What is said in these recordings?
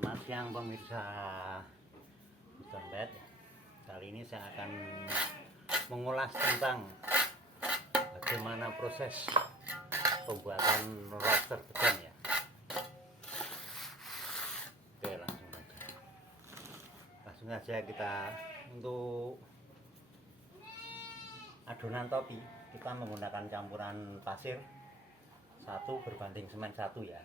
Selamat siang pemirsa Hutan. Kali ini saya akan mengulas tentang bagaimana proses pembuatan roster beton ya. Oke, langsung saja kita untuk adonan topi kita menggunakan campuran pasir 1 berbanding semen 1 ya.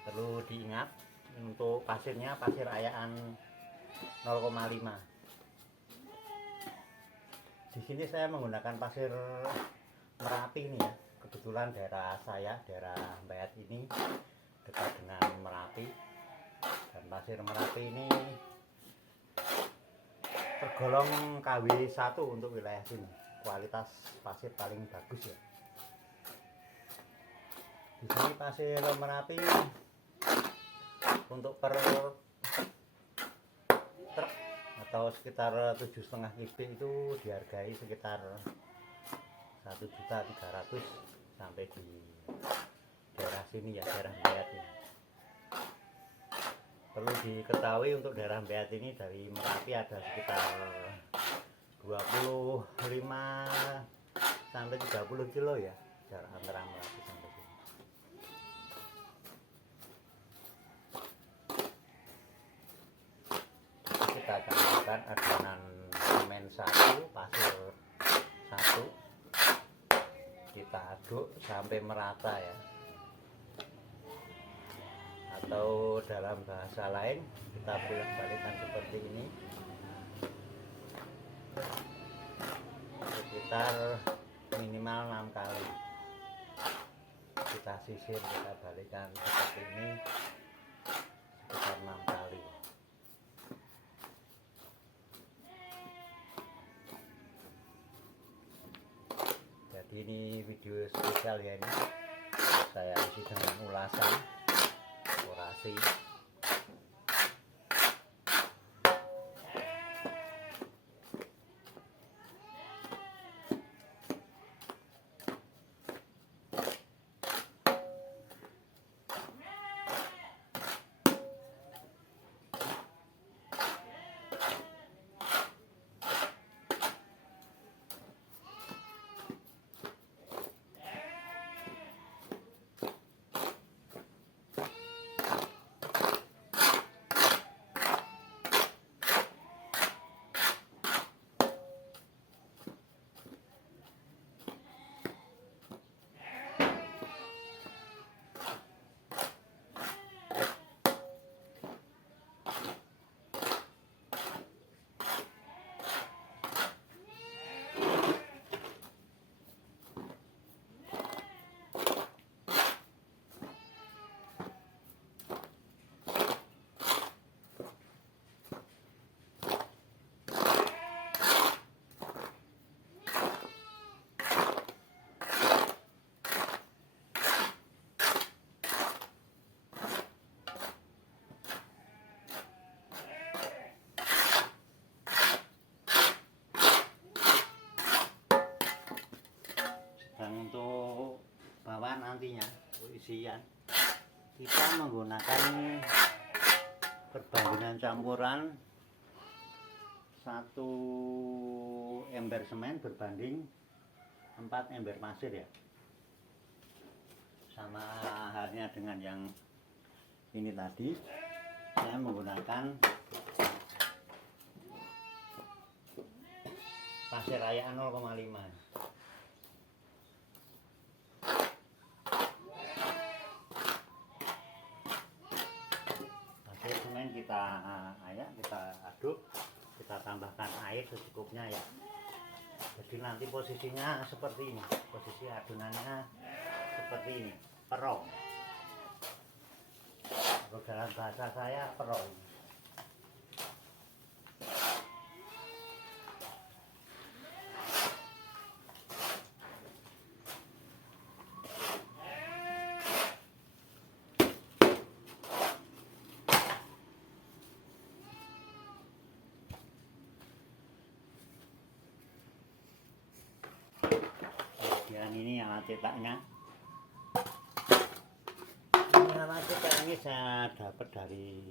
Perlu diingat untuk pasirnya pasir ayaan 0,5. Di sini saya menggunakan pasir Merapi nih ya. Kebetulan daerah saya, daerah Bayat ini dekat dengan Merapi. Dan pasir Merapi ini tergolong KW1 untuk wilayah sini. Kualitas pasir paling bagus ya. Di sini pasir Merapi untuk per truk atau sekitar 7,5 kubik itu dihargai sekitar 1.300.000 sampai di daerah sini ya, daerah Bayat ini. Perlu diketahui untuk daerah Bayat ini dari Merapi ada sekitar 25 sampai 30 kilo ya jarak antara Merapi sampai sini. Kita akan melakukan adonan semen 1, pasir 1, kita aduk sampai merata ya, atau dalam bahasa lain kita bolak-balikan seperti ini sekitar minimal 6 kali. Kita sisir, kita balikan seperti ini sekitar 6 kali. Jadi ini video spesial ya, ini saya isi dengan ulasan orasi. Dan untuk bawah nantinya isian kita menggunakan perbandingan campuran 1 ember semen berbanding 4 ember pasir ya. Sama halnya dengan yang ini tadi, saya menggunakan pasir ayaan 0,5. Semen kita kita aduk, kita tambahkan air secukupnya ya. Jadi nanti posisinya seperti ini, posisi adonannya seperti ini, perong. Kalau dalam bahasa saya perong. Dan ini alat cetaknya. Ini alat kita ini saya dapat dari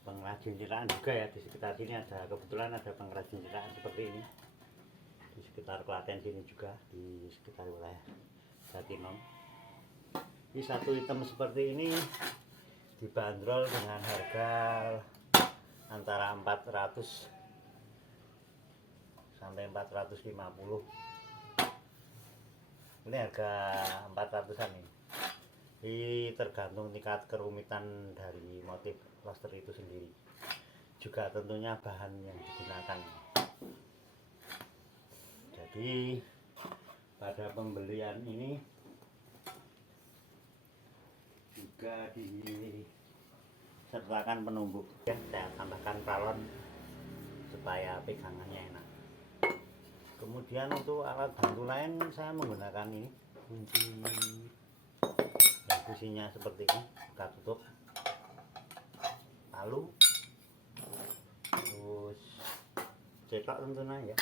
pengrajin cilaan juga ya. Di sekitar sini ada, kebetulan ada pengrajin cilaan seperti ini di sekitar Klaten sini juga, di sekitar wilayah Jatinom. Ini satu item seperti ini dibanderol dengan harga antara 400 sampai 450. Ini harga 400-an ini. Ini tergantung tingkat kerumitan dari motif loster itu sendiri, juga tentunya bahan yang digunakan. Jadi pada pembelian ini juga disertakan penumbuk ya, saya tambahkan pralon supaya pegangannya enak. Kemudian untuk alat bantu lain saya menggunakan ini kunci yang businya seperti ini, buka tutup, palu, terus cetak tentunya ya.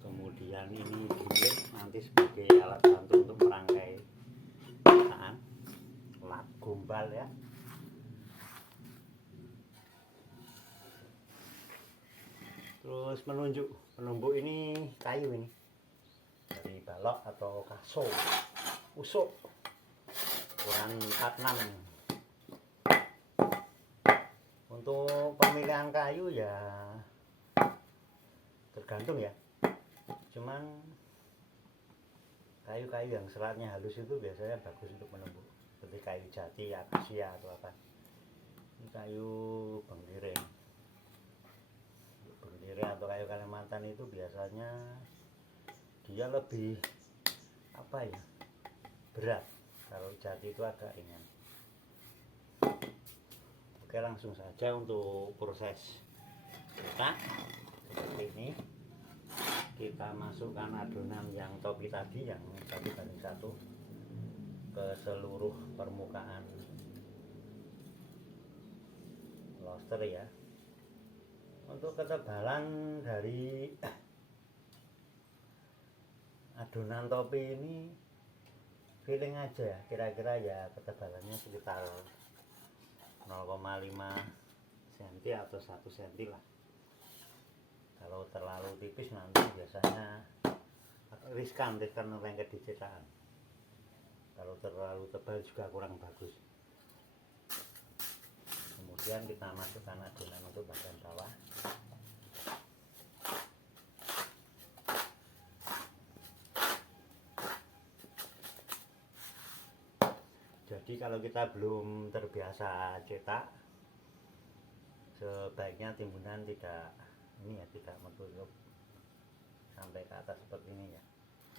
Kemudian ini diikat nanti sebagai alat bantu untuk merangkai pecahan, lap gombal ya. Terus penumbuk ini kayu ini dari balok atau kaso usuk ukuran 46. Untuk pemilihan kayu ya tergantung ya, cuman kayu-kayu yang seratnya halus itu biasanya bagus untuk menumbuk, seperti kayu jati, akasia atau apa. Ini kayu bengkireng atau kayu Kalimantan itu biasanya dia lebih apa ya, berat. Kalau jati itu agak ringan. Oke, langsung saja untuk proses cetak. Seperti ini kita masukkan adonan yang topi tadi yang 1:1 ke seluruh permukaan loster ya. Untuk ketebalan dari adonan topi ini feeling aja ya, kira-kira ya ketebalannya sekitar 0,5 cm atau 1 cm lah. Kalau terlalu tipis nanti biasanya riskan lengket di cetakan. Kalau terlalu tebal juga kurang bagus. Kemudian kita masukkan adonan untuk bagian bawah. Jadi kalau kita belum terbiasa cetak, sebaiknya timbunan tidak menutup sampai ke atas seperti ini ya,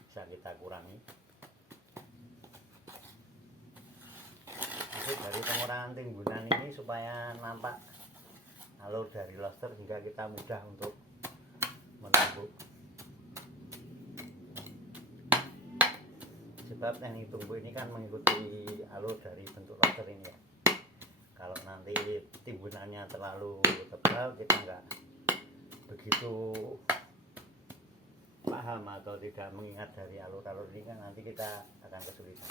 bisa kita kurangi. Maksud dari pengurangan timbunan ini supaya nampak alur dari loster sehingga kita mudah untuk menumbuk. Sebab teknik tumbuk ini kan mengikuti alur dari bentuk loster ini ya. Kalau nanti timbunannya terlalu tebal, kita nggak begitu paham atau tidak mengingat dari alur-alur ini kan nanti kita akan kesulitan.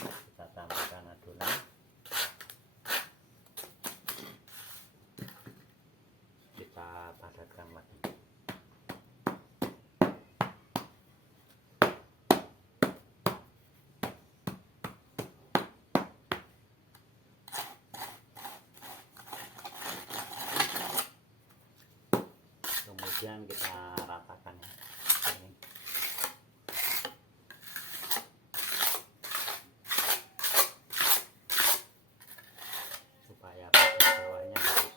Kita tambahkan adonan, kita padatkan lagi. Kemudian kita ratakan ya. Ini. Supaya bagian bawahnya lurus.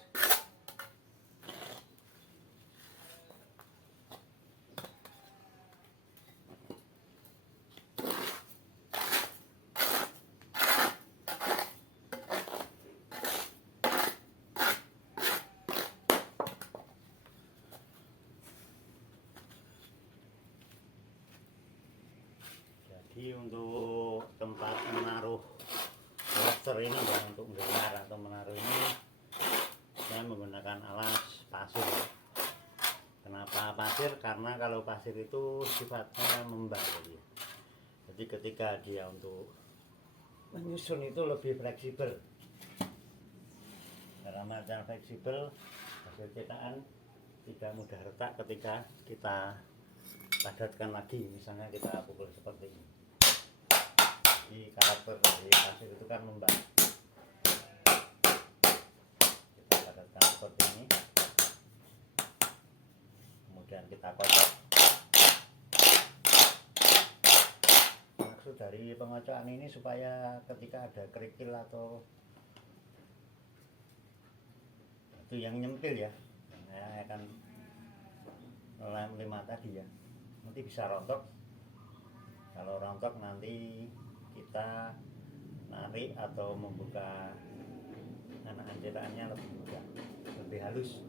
Jadi untuk tempat menaruh loster ini ya, untuk menggelar atau menaruh ini saya menggunakan alas pasir. Kenapa pasir? Karena kalau pasir itu sifatnya membara ya. Jadi ketika dia untuk menyusun itu lebih fleksibel. Dalam artian fleksibel, hasil cetakan tidak mudah retak ketika kita padatkan lagi, misalnya kita pukul seperti ini. Jadi karakter dari pasir itu kan lembab. Kita padatkan seperti ini, kemudian kita kocok. Maksud dari pengocokan ini supaya ketika ada kerikil atau itu yang nyempil ya, yang akan lem tadi ya, nanti bisa rontok. Kalau rontok nanti kita narik atau membuka anak cetakannya lebih mudah, lebih halus.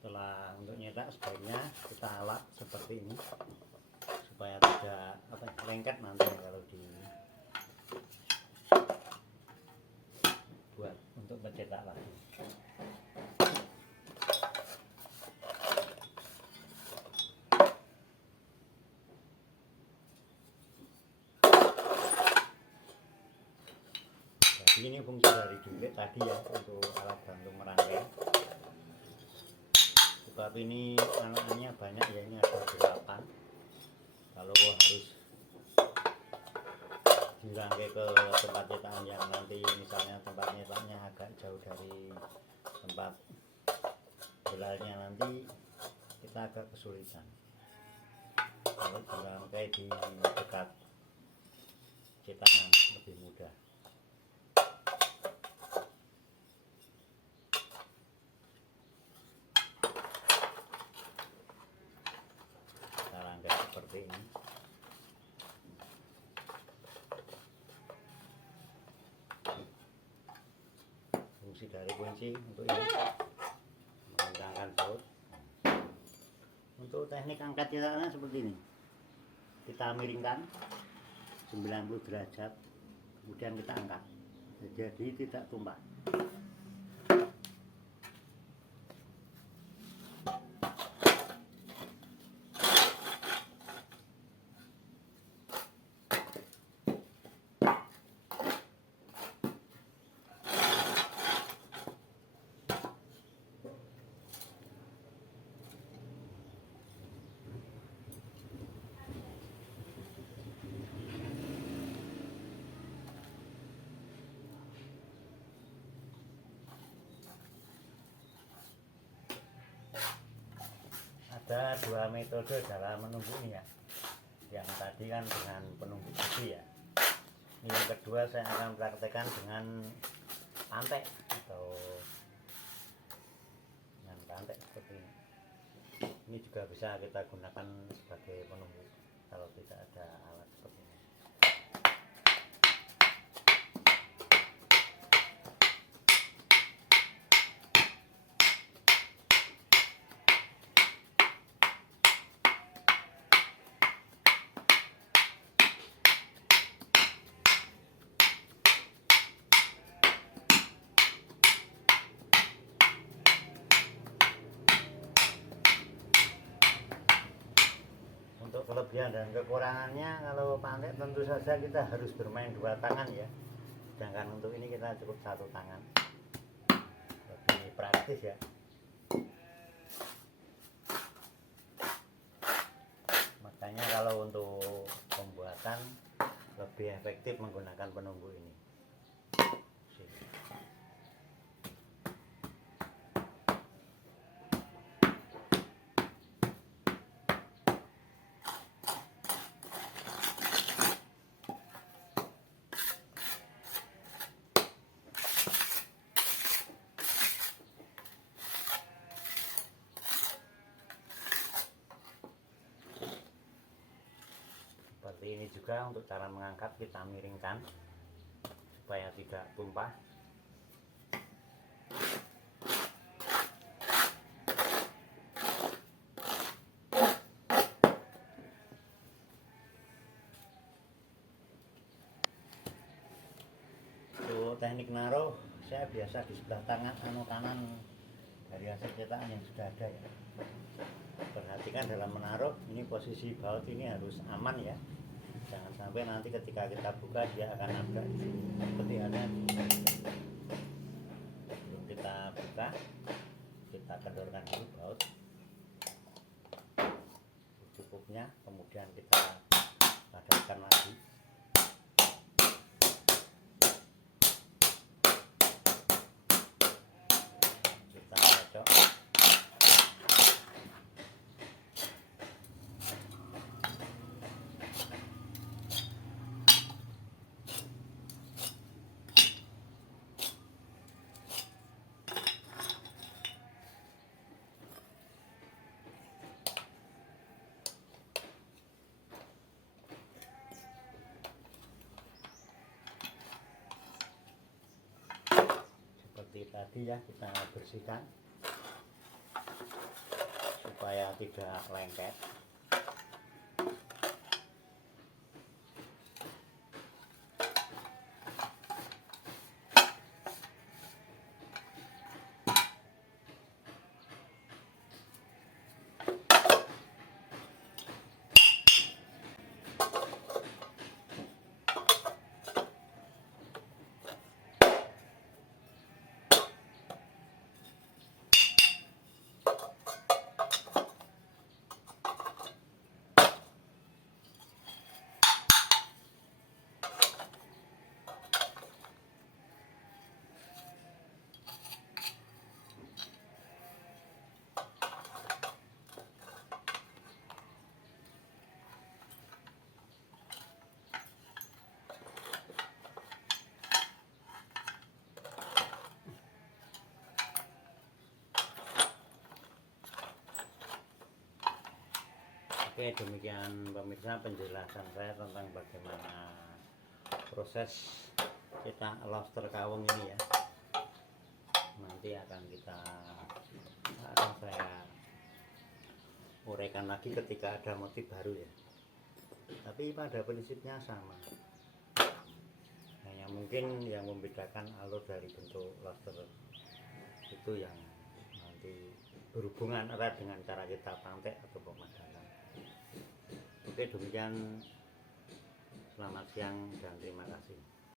Setelah untuk nyetak sebaiknya kita alak seperti ini supaya tidak lengket nanti kalau dibuat untuk mencetak lagi. Jadi ini fungsi dari jumlah tadi ya, untuk alat bantu merangkai. Sebab ini anaknya banyak ya, ini ada 8. Kalau harus dirangkai ke tempat cetakan yang nanti misalnya tempat nyetaknya agak jauh dari tempat belalnya, nanti kita agak kesulitan. Kalau dirangkai di dekat cetakan lebih mudah. Seperti ini. Fungsi dari kunci untuk ini mengencangkan baut. Untuk teknik angkat cetakannya seperti ini. Kita miringkan 90 derajat, kemudian kita angkat. Jadi tidak tumpah. Ada 2 metode dalam menunggu ini ya. Yang tadi kan dengan penunggu besi ya. Ini yang kedua saya akan praktekkan dengan pantek atau dengan pantek seperti ini. Ini juga bisa kita gunakan sebagai penunggu kalau tidak ada alat seperti ini. Untuk kelebihan dan kekurangannya, kalau pantek tentu saja kita harus bermain 2 tangan ya. Sedangkan untuk ini kita cukup 1 tangan. Lebih praktis ya. Makanya kalau untuk pembuatan lebih efektif menggunakan penunggu ini. Seperti ini juga untuk cara mengangkat, kita miringkan supaya tidak tumpah. Untuk teknik naruh, saya biasa di sebelah kanan dari hasil cetakan yang sudah ada ya. Perhatikan dalam menaruh, ini posisi baut ini harus aman ya, jangan sampai nanti ketika kita buka dia akan nabrak di sini seperti ada. Sebelum kita buka, kita kendorkan dulu baut cukupnya, kemudian kita padatkan lagi. Kita cocok. Seperti tadi ya, kita bersihkan supaya tidak lengket. Oke, demikian pemirsa penjelasan saya tentang bagaimana proses cetak lobster kawung ini ya. Nanti akan saya uraikan lagi ketika ada motif baru ya. Tapi pada prinsipnya sama. Hanya mungkin yang membedakan alur dari bentuk lobster itu yang nanti berhubungan erat dengan cara kita pantek atau pemadanan. Oke, demikian. Selamat siang dan terima kasih.